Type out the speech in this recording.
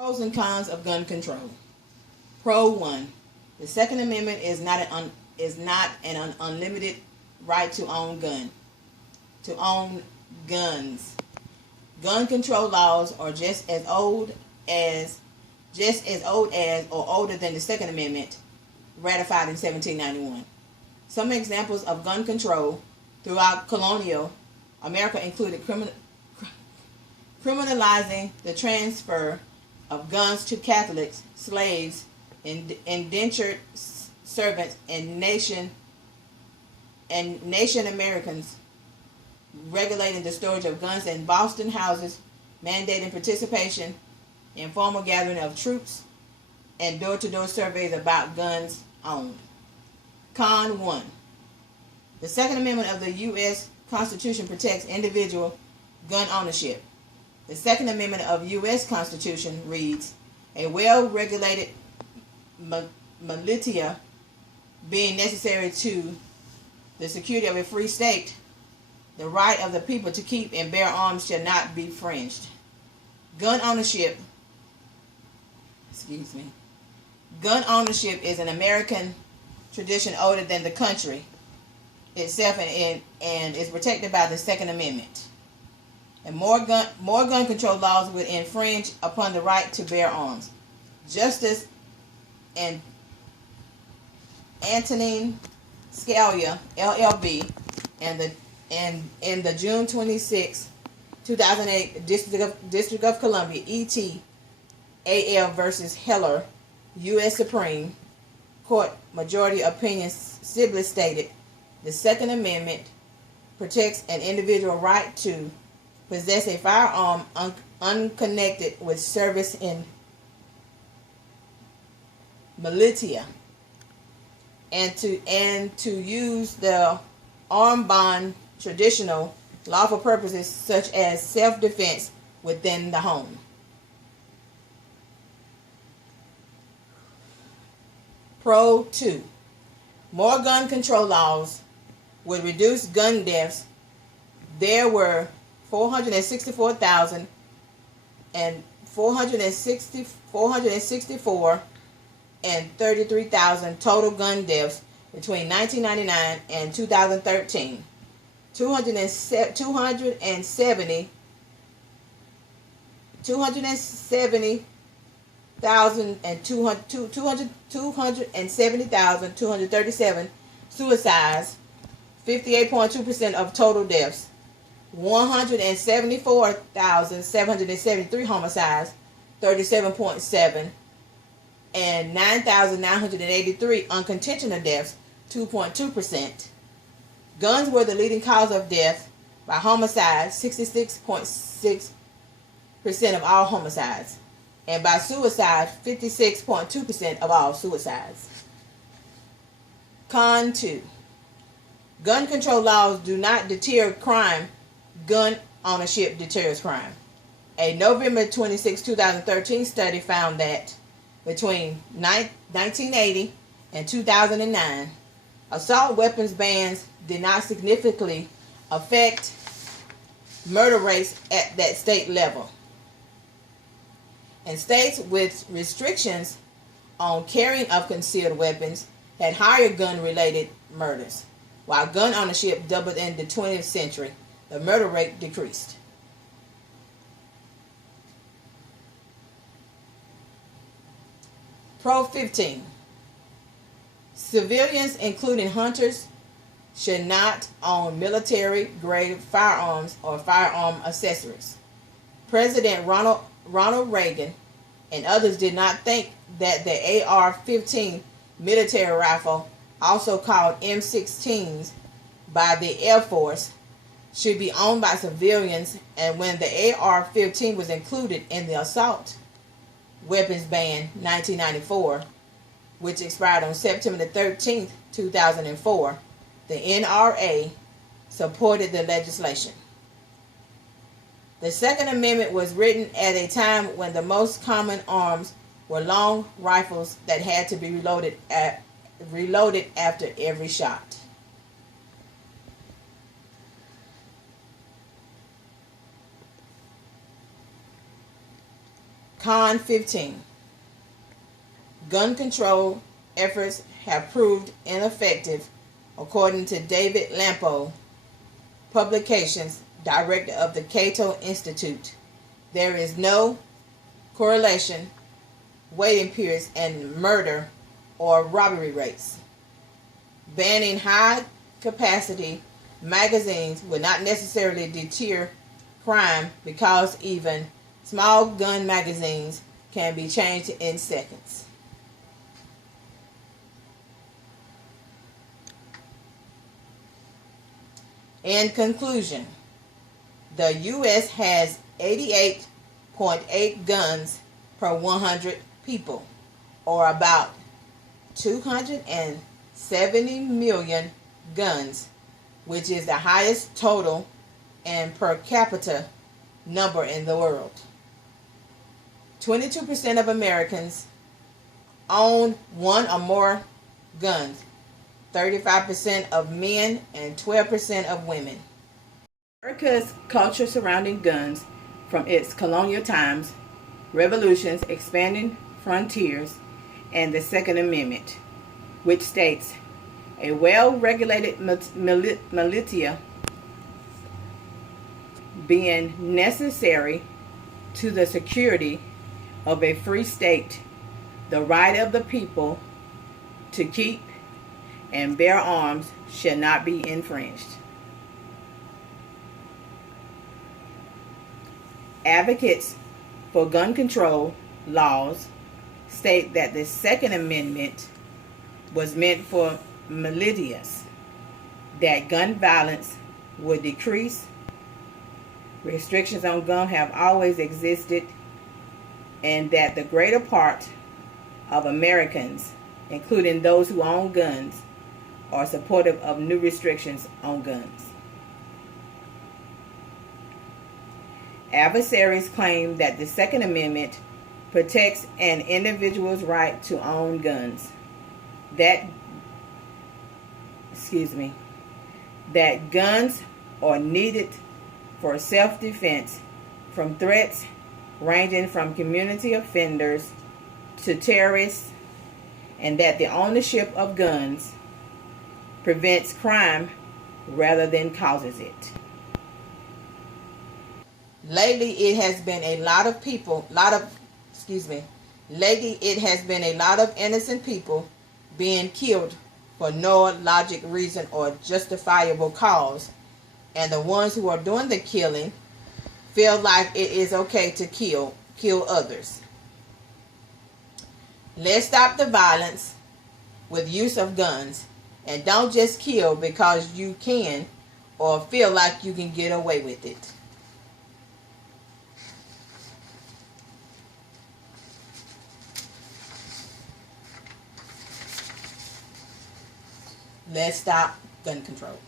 Pros and cons of gun control. Pro 1. The Second Amendment is not an unlimited right to own guns. Gun control laws are as just as old as or older than the Second Amendment, ratified in 1791. Some examples of gun control throughout colonial America included criminalizing the transfer of guns to Catholics, slaves, indentured servants, and nation Americans, regulating the storage of guns in Boston houses, mandating participation in formal gathering of troops, and door-to-door surveys about guns owned. Con 1. The Second Amendment of the U.S. Constitution protects individual gun ownership. The Second Amendment of the U.S. Constitution reads, a well-regulated militia being necessary to the security of a free state, the right of the people to keep and bear arms shall not be infringed. Gun ownership is an American tradition older than the country itself and is protected by the Second Amendment. And more gun control laws would infringe upon the right to bear arms. Justice and Antonin Scalia, LLB, and in the June 26, 2008 District of Columbia, ET/AL versus Heller, U.S. Supreme Court majority opinion simply stated, the Second Amendment protects an individual right to possess a firearm unconnected with service in militia, and to use the armed bond traditional lawful purposes such as self-defense within the home. Pro 2. More gun control laws would reduce gun deaths. There were 464,000 and 464 and 33,000 total gun deaths between 1999 and 2013. 270,237 suicides, 58.2% of total deaths. 174,773 homicides, 37.7%, and 9,983 unconventional deaths, 2.2%. Guns were the leading cause of death by homicide, 66.6% of all homicides, and by suicide, 56.2% of all suicides. Con 2. Gun control laws do not deter crime. Gun ownership deters crime. A November 26, 2013 study found that between 1980 and 2009, assault weapons bans did not significantly affect murder rates at that state level. And states with restrictions on carrying of concealed weapons had higher gun-related murders. While gun ownership doubled in the 20th century, the murder rate decreased. Pro 15. Civilians, including hunters, should not own military-grade firearms or firearm accessories. President Ronald Reagan and others did not think that the AR-15 military rifle, also called M16s by the Air Force, should be owned by civilians, and when the AR-15 was included in the assault weapons ban 1994, which expired on September 13, 2004, the NRA supported the legislation. The Second Amendment was written at a time when the most common arms were long rifles that had to be reloaded after every shot. Con 15. Gun control efforts have proved ineffective, according to David Lampo, Publications Director of the Cato Institute. There is no correlation, waiting periods, and murder or robbery rates. Banning high capacity magazines would not necessarily deter crime, because even small gun magazines can be changed in seconds. In conclusion, the U.S. has 88.8 guns per 100 people, or about 270 million guns, which is the highest total and per capita number in the world. 22% of Americans own one or more guns, 35% of men, and 12% of women. America's culture surrounding guns, from its colonial times, revolutions, expanding frontiers, and the Second Amendment, which states a well-regulated militia being necessary to the security of a free state, the right of the people to keep and bear arms shall not be infringed. Advocates for gun control laws state that the Second Amendment was meant for militias, that gun violence would decrease, restrictions on guns have always existed, and that the greater part of Americans, including those who own guns, are supportive of new restrictions on guns. Adversaries claim that the Second Amendment protects an individual's right to own guns, that guns are needed for self-defense from threats ranging from community offenders to terrorists, and that the ownership of guns prevents crime rather than causes it. Lately, it has been a lot of innocent people being killed for no logic, reason, or justifiable cause, and the ones who are doing the killing feel like it is okay to kill others. Let's stop the violence with use of guns, and don't just kill because you can or feel like you can get away with it. Let's stop gun control.